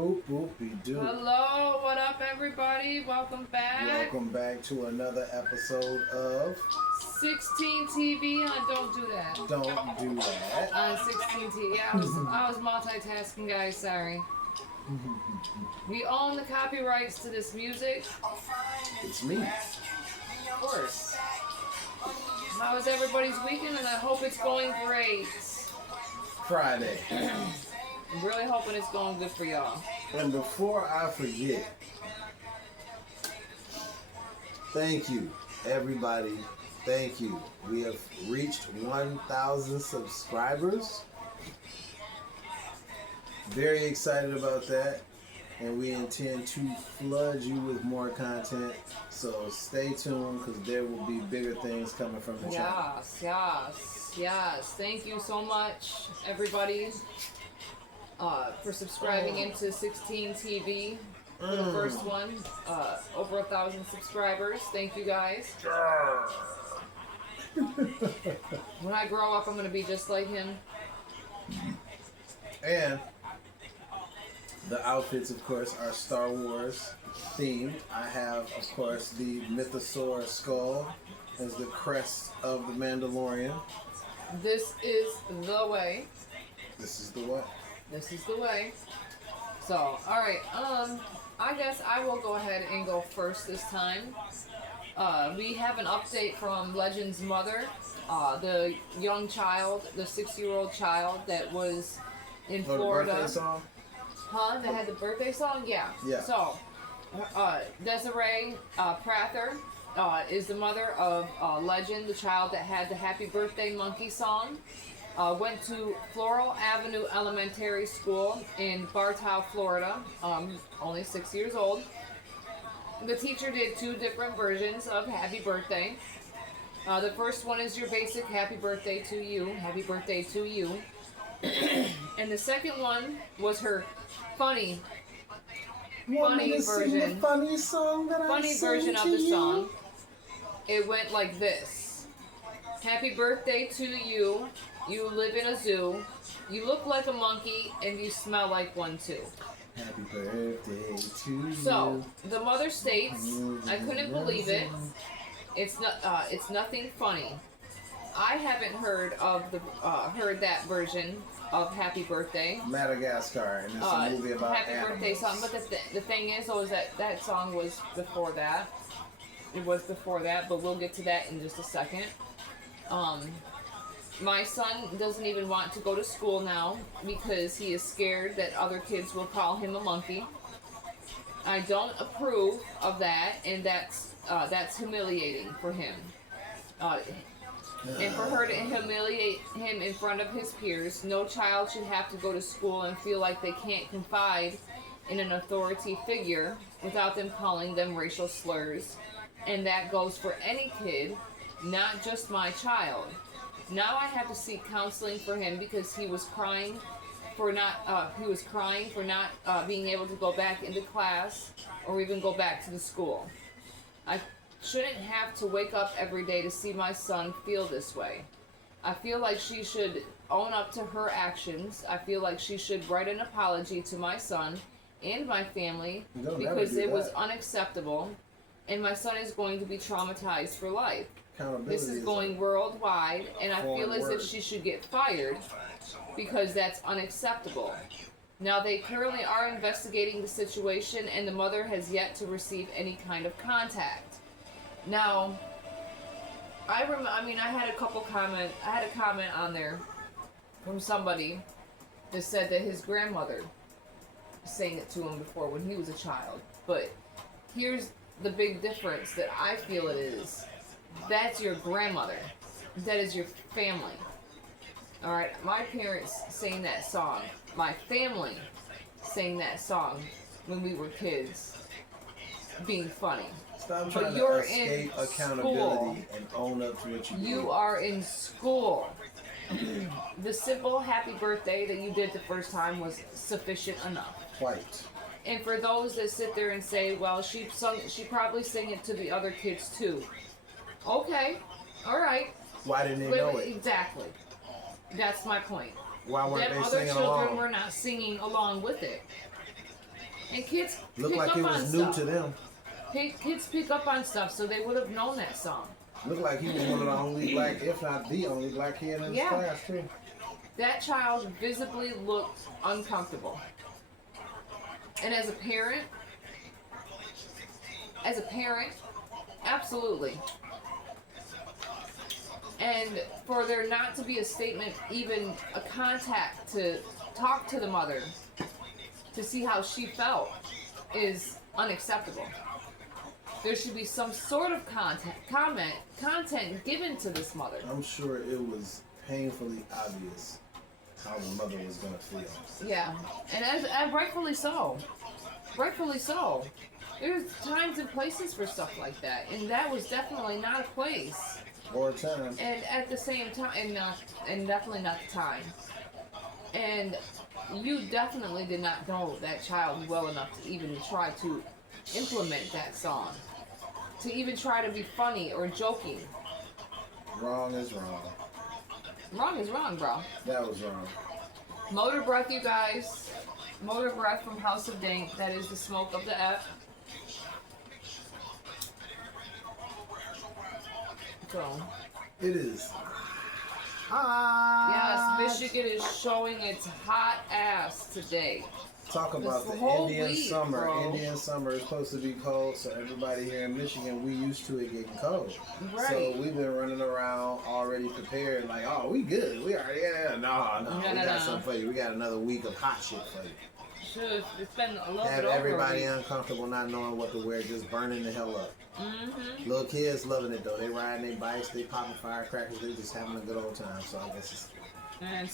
Boop boop be doo. Hello, what up, everybody? Welcome back. Welcome back to another episode of 16 TV on Don't Do That. Don't Do That. On 16 TV. Yeah, I was multitasking, guys. Sorry. We own the copyrights to this music. It's me. Of course. How was everybody's weekend? And I hope it's going great. Friday. I'm really hoping it's going good for y'all. And before I forget, thank you, everybody. Thank you. We have reached 1,000 subscribers. Very excited about that. And we intend to flood you with more content. So stay tuned because there will be bigger things coming from the channel. Yes. Thank you so much, everybody, for subscribing into 16 TV for the first one. Over 1,000 subscribers. Thank you, guys. When I grow up, I'm going to be just like him. And the outfits, of course, are Star Wars themed. I have, of course, the Mythosaur skull as the crest of the Mandalorian. This is the way. This is the what? This is the way. So, alright, I guess I will go ahead and go first this time. We have an update from Legend's mother, the young child, the 6-year-old child that was in Florida. The birthday song? Huh? That had the birthday song? Yeah. So, Desiree Prather is the mother of Legend, the child that had the Happy Birthday Monkey song. Went to Floral Avenue Elementary School in Bartow, Florida. Only 6 years old. The teacher did 2 different versions of Happy Birthday. The first one is your basic Happy Birthday to you. Happy Birthday to you. And the second one was her funny version. Funny song that funny version of the song. It went like this. Happy birthday to you. You live in a zoo. You look like a monkey and you smell like one too. Happy birthday to you. So the mother states, I couldn't believe it. It's nothing funny. I haven't heard that version of Happy Birthday. Madagascar, and it's a movie about Happy animals. Birthday song. But the thing is that song was before that. It was before that, but we'll get to that in just a second. My son doesn't even want to go to school now because he is scared that other kids will call him a monkey. I don't approve of that, and that's humiliating for him. And for her to humiliate him in front of his peers, no child should have to go to school and feel like they can't confide in an authority figure without them calling them racial slurs. And that goes for any kid, not just my child. Now I have to seek counseling for him because he was crying for not being able to go back into class or even go back to the school. I shouldn't have to wake up every day to see my son feel this way. I feel like she should own up to her actions. I feel like she should write an apology to my son and my family because it was unacceptable, and my son is going to be traumatized for life. This is going worldwide, and I feel as if she should get fired because that's unacceptable. Now, they currently are investigating the situation, and the mother has yet to receive any kind of contact. Now, I had a comment on there from somebody that said that his grandmother sang it to him before when he was a child. But here's the big difference that I feel it is. That's your grandmother. That is your family. Alright, my parents sang that song. My family sang that song when we were kids, being funny. Stop trying to escape accountability and own up to what you do. You are in school. The simple happy birthday that you did the first time was sufficient enough. Quite. And for those that sit there and say, well, she probably sang it to the other kids too. Okay, all right. Why didn't they know it? Exactly. That's my point. Why weren't they other singing children along? were not singing along with it. And kids Looked pick like up it on was new stuff. to them. Kids pick up on stuff, so they would have known that song. Looked like he was one of the only black, if not the only black kid in his Yeah. class too. That child visibly looked uncomfortable. And as a parent, absolutely. And for there not to be a statement, even a contact to talk to the mother to see how she felt is unacceptable. There should be some sort of content given to this mother. I'm sure it was painfully obvious how the mother was gonna feel. Yeah, and rightfully so. Rightfully so. There's times and places for stuff like that, and that was definitely not a place. Or time. And at the same time, and definitely not the time. And you definitely did not know that child well enough to even try to implement that song, to even try to be funny or joking. Wrong is wrong. Wrong is wrong, bro. That was wrong. Motor Breath, you guys. Motor Breath from House of Dank. That is the smoke of the F. So, It is. yes, Michigan is showing its hot ass today. Talk about This the whole Indian week, summer. bro. Indian summer is supposed to be cold, so everybody here in Michigan, we used to it getting cold. Right. So we've been running around already prepared, like, oh, we good. We already, no, we got something for you. We got another week of hot shit for you. Should it's been a little Have bit over. everybody uncomfortable, not knowing what to wear, just burning the hell up. Mm-hmm. Little kids loving it though. They riding their bikes, they popping firecrackers, they just having a good old time. So I guess it's. And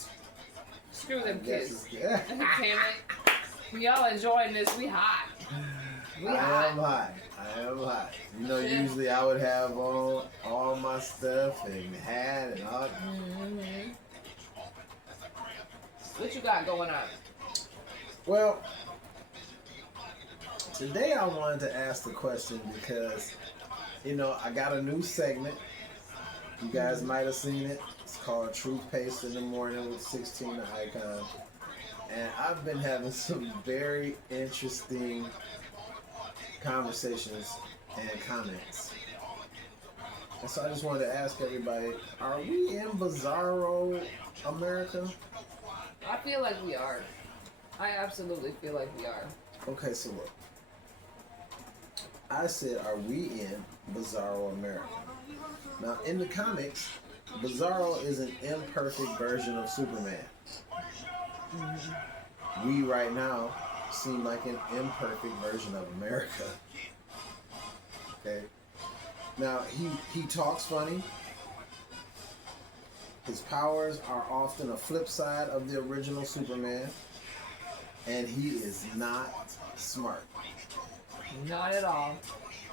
screw them I guess kids. yeah. Damn it. We all enjoying this. We hot. We I am hot. hot. I am hot. You know, Yeah. usually I would have on all my stuff and hat and all. Mm-hmm. What you got going on? Well, today I wanted to ask the question because, you know, I got a new segment. You guys might have seen it. It's called Truth Paste in the Morning with 16 the Icon. And I've been having some very interesting conversations and comments. And so I just wanted to ask everybody, are we in Bizarro America? I feel like we are. I absolutely feel like we are. Okay, so look. I said, are we in Bizarro America? Now, in the comics, Bizarro is an imperfect version of Superman. We right now seem like an imperfect version of America. Okay? Now, he talks funny. His powers are often a flip side of the original Superman. And he is not smart. Not at all.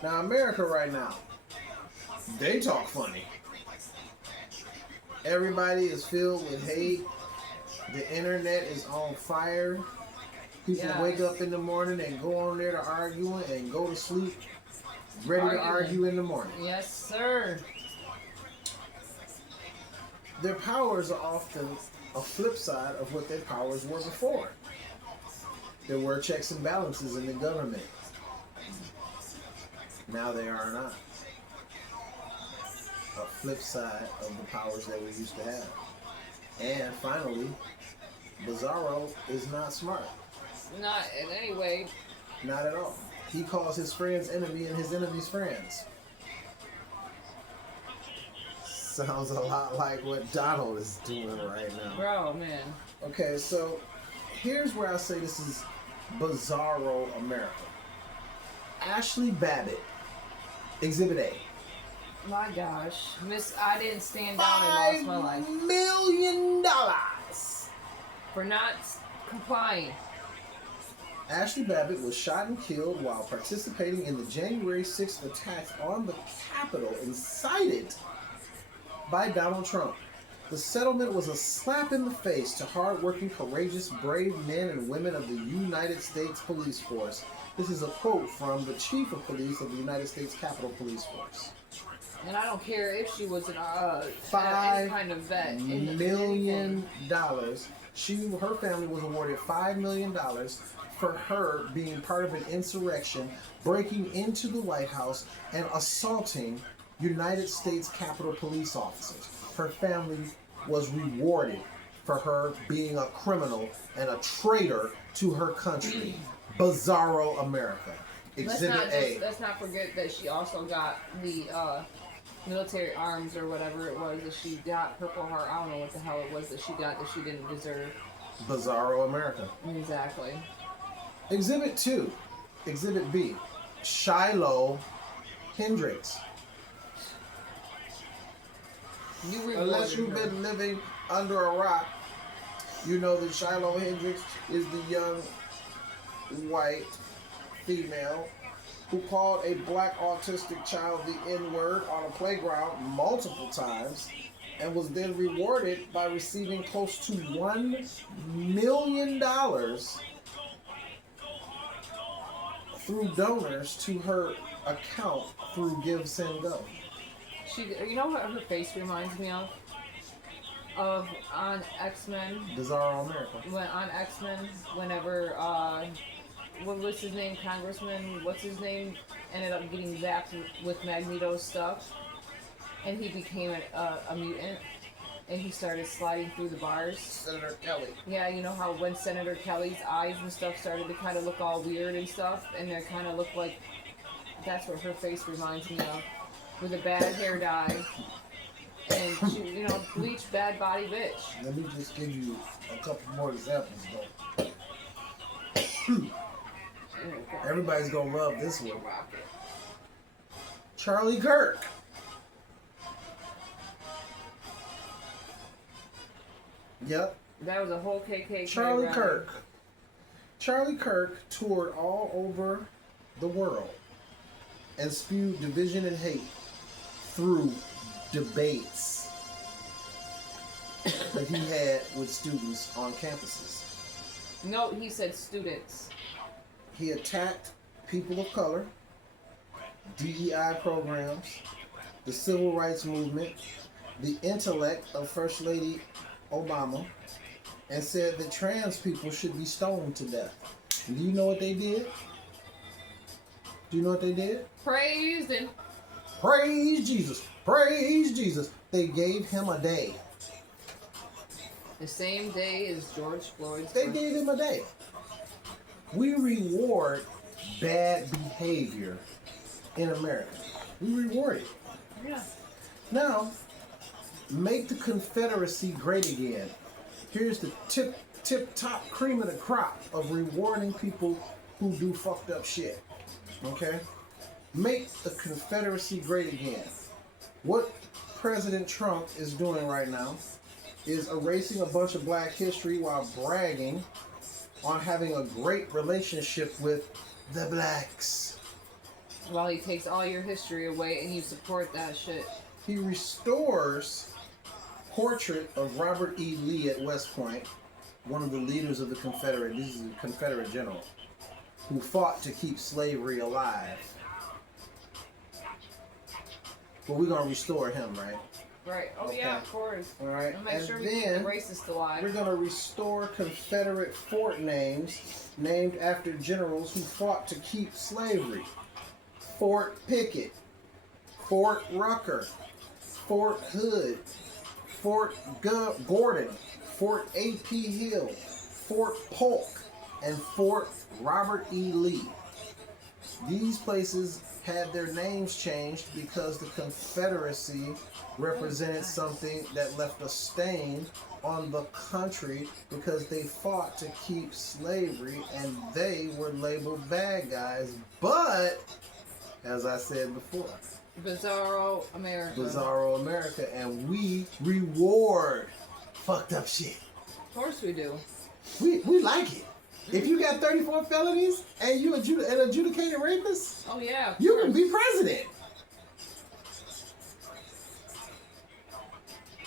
Now, America right now, they talk funny. Everybody is filled with hate. The internet is on fire. People Yes. wake up in the morning and go on there to argue and go to sleep ready to argue in the morning. Yes, sir. Their powers are often a flip side of what their powers were before. There were checks and balances in the government. Now they are not. A flip side of the powers that we used to have. And finally, Bizarro is not smart. Not in any way. Not at all. He calls his friends enemy and his enemies friends. Sounds a lot like what Donald is doing right now. Bro, man. Okay, so here's where I say this is Bizarro America. Ashley Babbitt, Exhibit A. My gosh. Miss, I didn't stand down and lost my life. $5 million. For not complying. Ashley Babbitt was shot and killed while participating in the January 6th attacks on the Capitol incited by Donald Trump. The settlement was a slap in the face to hardworking, courageous, brave men and women of the United States Police Force. This is a quote from the Chief of Police of the United States Capitol Police Force. And I don't care if she was an any $5 kind of vet. million Her family was awarded $5 million for her being part of an insurrection, breaking into the White House and assaulting United States Capitol police officers. Her family was rewarded for her being a criminal and a traitor to her country. Bizarro America. Exhibit A. Let's not forget that she also got the military arms or whatever it was that she got. Purple Heart. I don't know what the hell it was that she got that she didn't deserve. Bizarro America. Exactly. Exhibit 2. Exhibit B. Shiloh Hendrix. Unless you've been living under a rock, you know that Shiloh Hendrix is the young white female who called a black autistic child the N-word on a playground multiple times and was then rewarded by receiving close to $1 million through donors to her account through Give Send Go. You know what her face reminds me of? Of on X-Men. Bizarro America. When on X-Men, whenever what was his name? Congressman, what's his name? Ended up getting zapped with Magneto's stuff, and he became a mutant, and he started sliding through the bars. Senator Kelly. Yeah, you know how when Senator Kelly's eyes and stuff started to kind of look all weird and stuff, and they kind of look like, that's what her face reminds me of, with a bad hair dye, and she, bleach bad body bitch. Let me just give you a couple more examples though. Everybody's gonna love this one. Charlie Kirk. Yep. That was a whole KKK. Charlie rally. Kirk. Charlie Kirk toured all over the world and spewed division and hate through debates that he had with students on campuses. No, he said students. He attacked people of color, DEI programs, the civil rights movement, the intellect of First Lady Obama, and said that trans people should be stoned to death. And do you know what they did? Do you know what they did? Praised him. Praise Jesus. Praise Jesus. They gave him a day. The same day as George Floyd's They birthday. gave him a day. We reward bad behavior in America. We reward it. Yeah. Now, make the Confederacy great again. Here's the tip top cream of the crop of rewarding people who do fucked up shit. Okay? Make the Confederacy great again. What President Trump is doing right now is erasing a bunch of black history while bragging on having a great relationship with the blacks. While he takes all your history away and you support that shit. He restores portrait of Robert E. Lee at West Point, one of the leaders of the Confederate. This is a Confederate general who fought to keep slavery alive. But we're gonna restore him, right? Right. Oh Okay. yeah, of course. All right. And make And sure we keep the then racist alive. we're gonna restore Confederate fort names named after generals who fought to keep slavery. Fort Pickett, Fort Rucker, Fort Hood, Fort Gordon, Fort A.P. Hill, Fort Polk, and Fort Robert E. Lee. These places had their names changed because the Confederacy represented something that left a stain on the country because they fought to keep slavery and they were labeled bad guys. But, as I said before, Bizarro America. Bizarro America, and we reward fucked up shit. Of course we do. We like it. If you got 34 felonies and you an adjudicated rapist, Oh yeah. of you course. can be president.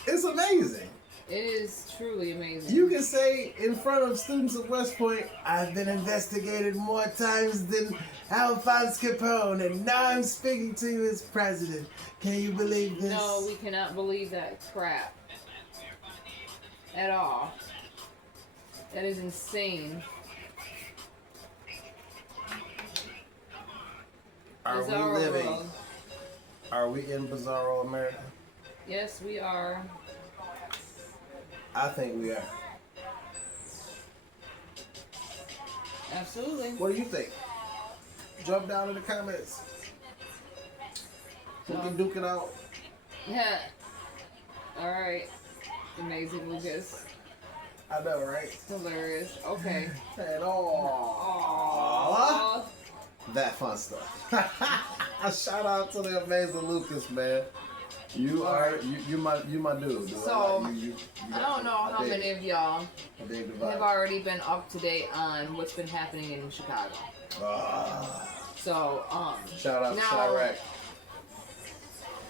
It's amazing. It is truly amazing. You can say in front of students at West Point, I've been investigated more times than Alphonse Capone, and now I'm speaking to you as president. Can you believe this? No, we cannot believe that crap. At all. That is insane. Are we Bizarro living? world. Are we in Bizarro America? Yes, we are. I think we are. Absolutely. What do you think? Jump down in the comments. We can duke it out. Yeah. All right. Amazing, Lucas. I know, right? Hilarious. Okay. At all. Aww. That fun stuff. A shout out to the amazing Lucas, man. You my dude. So, you I don't know how dig many it. of y'all I dig the have vibe. already been up to date on what's been happening in Chicago. So, Shout out to now- Chirac.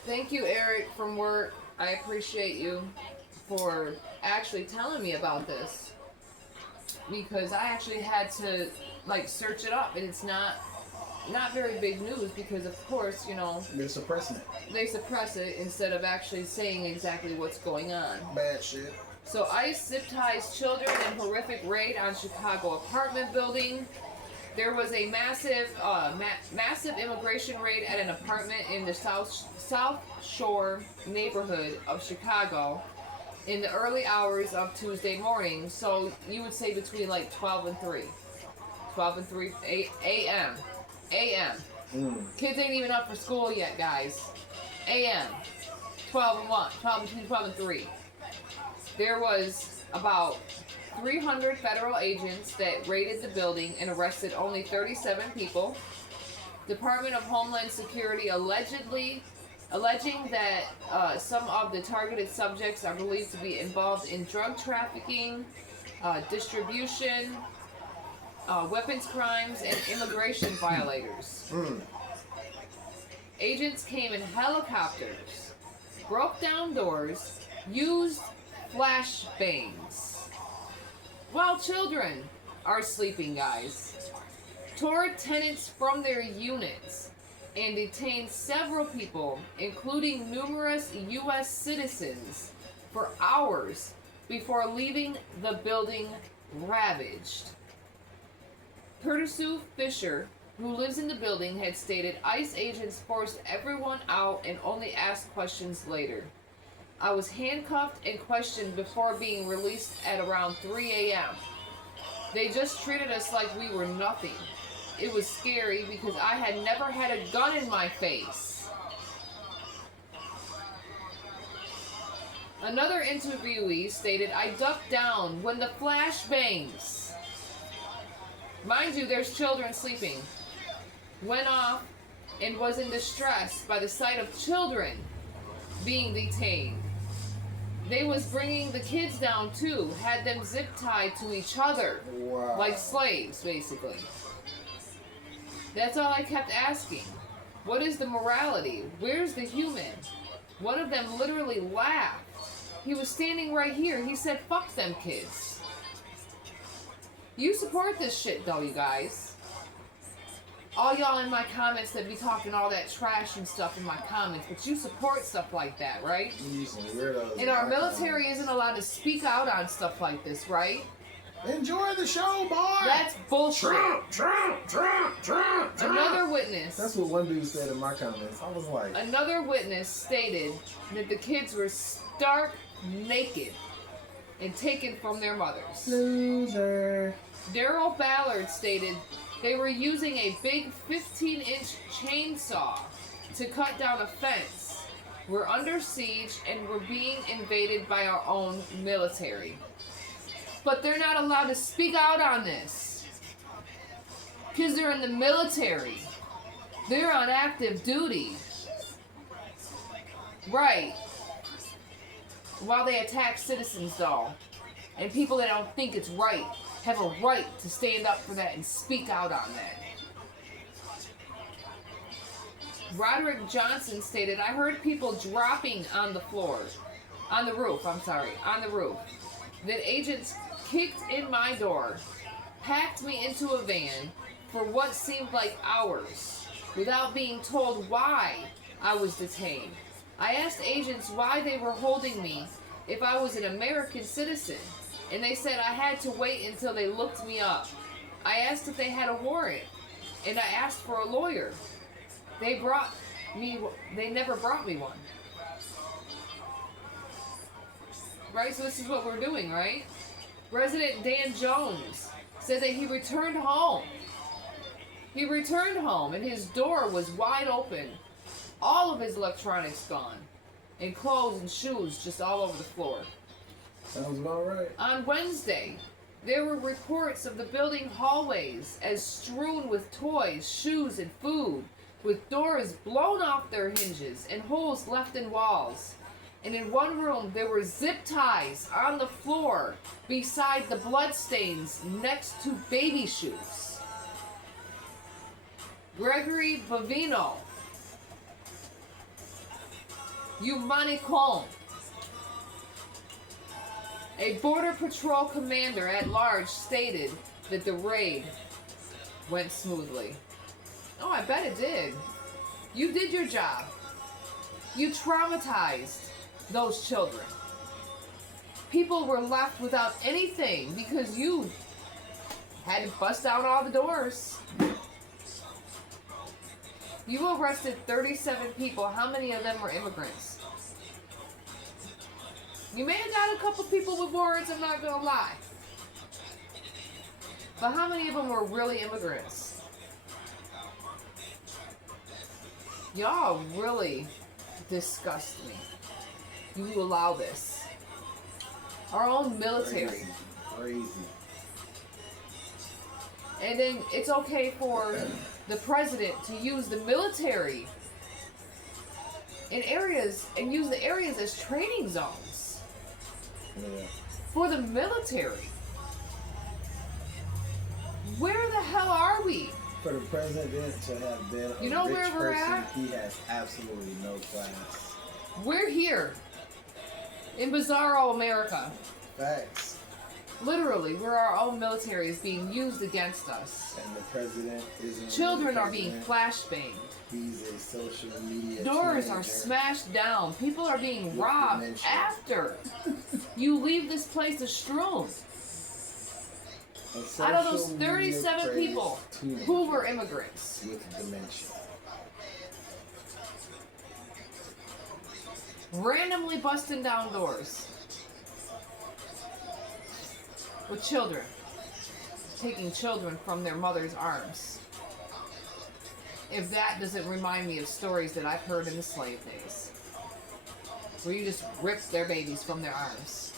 thank you, Eric from work. I appreciate you for actually telling me about this, because I actually had to like search it up, and it's not very big news because, of course, you know, They're suppressing it. they suppress it instead of actually saying exactly what's going on. Bad shit. So ICE zip ties children in horrific raid on Chicago apartment building. There was a massive immigration raid at an apartment in the South Shore neighborhood of Chicago in the early hours of Tuesday morning. So you would say between like 12 and 3. 12 and 3 a.m. A.m. Kids ain't even up for school yet, guys. A.m. 12 and 1. Between 12 and 3. There was about 300 federal agents that raided the building and arrested only 37 people. Department of Homeland Security alleging that some of the targeted subjects are believed to be involved in drug trafficking, distribution, weapons crimes, and immigration violators. Agents came in helicopters, broke down doors, used flashbangs while children are sleeping, guys. Tore tenants from their units and detained several people, including numerous U.S. citizens, for hours before leaving the building ravaged. Curtis Fisher, who lives in the building, had stated ICE agents forced everyone out and only asked questions later. I was handcuffed and questioned before being released at around 3 a.m. They just treated us like we were nothing. It was scary because I had never had a gun in my face. Another interviewee stated, I ducked down when the flash bangs. Mind you, there's children sleeping. Went off and was in distress by the sight of children being detained. They was bringing the kids down too, had them zip tied to each other, Wow. like slaves, basically. That's all I kept asking. What is the morality? Where's the human? One of them literally laughed. He was standing right here. He said, fuck them kids. You support this shit though, you guys. All y'all in my comments that be talking all that trash and stuff in my comments, but you support stuff like that, right? You some weirdos. And our military isn't allowed to speak out on stuff like this, right? Enjoy the show, boy. That's bullshit. Trump. Another witness. That's what one dude said in my comments. I was like, Another witness stated that the kids were stark naked and taken from their mothers. loser. Daryl Ballard stated they were using a big 15-inch chainsaw to cut down a fence. We're under siege and we're being invaded by our own military. But they're not allowed to speak out on this because they're in the military. They're on active duty. Right. While they attack citizens, though, and people that don't think it's right have a right to stand up for that and speak out on that. Roderick Johnson stated, I heard people dropping on the roof. Then agents kicked in my door, packed me into a van for what seemed like hours, without being told why I was detained. I asked agents why they were holding me if I was an American citizen. And they said I had to wait until they looked me up. I asked if they had a warrant, and I asked for a lawyer. They never brought me one. Right, so this is what we're doing, right? Resident Dan Jones said that he returned home. He returned home, and his door was wide open. All of his electronics gone. And clothes and shoes just all over the floor. Sounds about right. On Wednesday, there were reports of the building hallways as strewn with toys, shoes, and food, with doors blown off their hinges and holes left in walls. And in one room, there were zip ties on the floor beside the bloodstains next to baby shoes. Gregory Bovino, Umanicon, a Border Patrol commander at large, stated that the raid went smoothly. Oh, I bet it did. You did your job. You traumatized those children. People were left without anything because you had to bust down all the doors. You arrested 37 people. How many of them were immigrants? You may have got a couple people with warrants, I'm not gonna lie. But how many of them were really immigrants? Y'all really disgust me. You allow this. Our own military. Crazy. And then it's okay for the president to use the military in areas and use the areas as training zones for the military. Where the hell are we? For the president to have been a You know rich where we're person, at? he has absolutely no class. We're here in Bizarro America. Facts. Literally, where our own military is being used against us. And the president isn't. Children are being flashbanged. He's a social media. Doors teenager. are smashed down. People are being With robbed dementia. after you leave this place strewn. A Out of those social 37 media people, teenager who were immigrants? with dementia. Randomly busting down doors. With children. Taking children from their mother's arms. If that doesn't remind me of stories that I've heard in the slave days. Where you just rip their babies from their arms.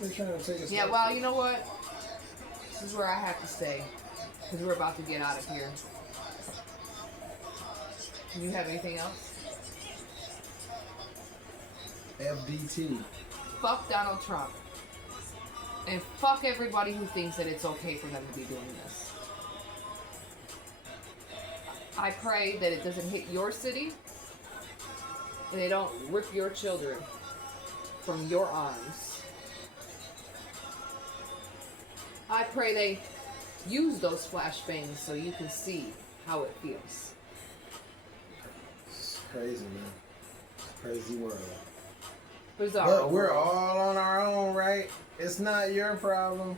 They're trying to take us Yeah, back. well, you know what? This is where I have to stay. Because we're about to get out of here. Do you have anything else? FDT. Fuck Donald Trump. And fuck everybody who thinks that it's okay for them to be doing this. I pray that it doesn't hit your city. And they don't rip your children from your arms. I pray they use those flashbangs so you can see how it feels. It's crazy, man. It's a crazy world. Bizarre. But we're all on our own, right? It's not your problem,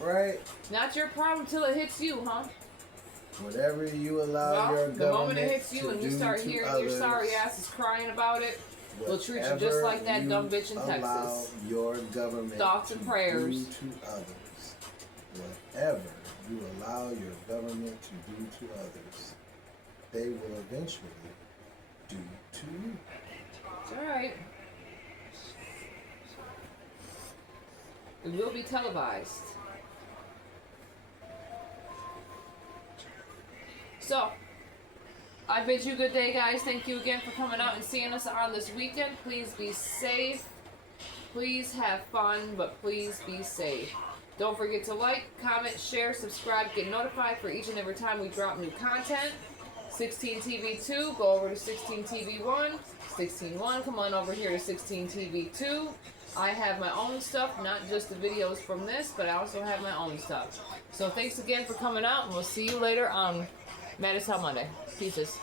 right? Not your problem till it hits you, huh? Whatever you allow your the government moment it hits you to and you do start to hearing others, your sorry asses crying about it, we'll treat you just like that whatever dumb bitch in you Texas. allow your government Thoughts and to prayers. do to others. Whatever you allow your government to do to others, they will eventually do to you. Alright. It will be televised. So, I bid you good day, guys. Thank you again for coming out and seeing us on this weekend. Please be safe. Please have fun, but please be safe. Don't forget to like, comment, share, subscribe, get notified for each and every time we drop new content. 16TV2, go over to 16TV1. 16.1, come on over here to 16TV2. I have my own stuff, not just the videos from this, but I also have my own stuff. So thanks again for coming out, and we'll see you later on Mad as Hell Monday. Peace.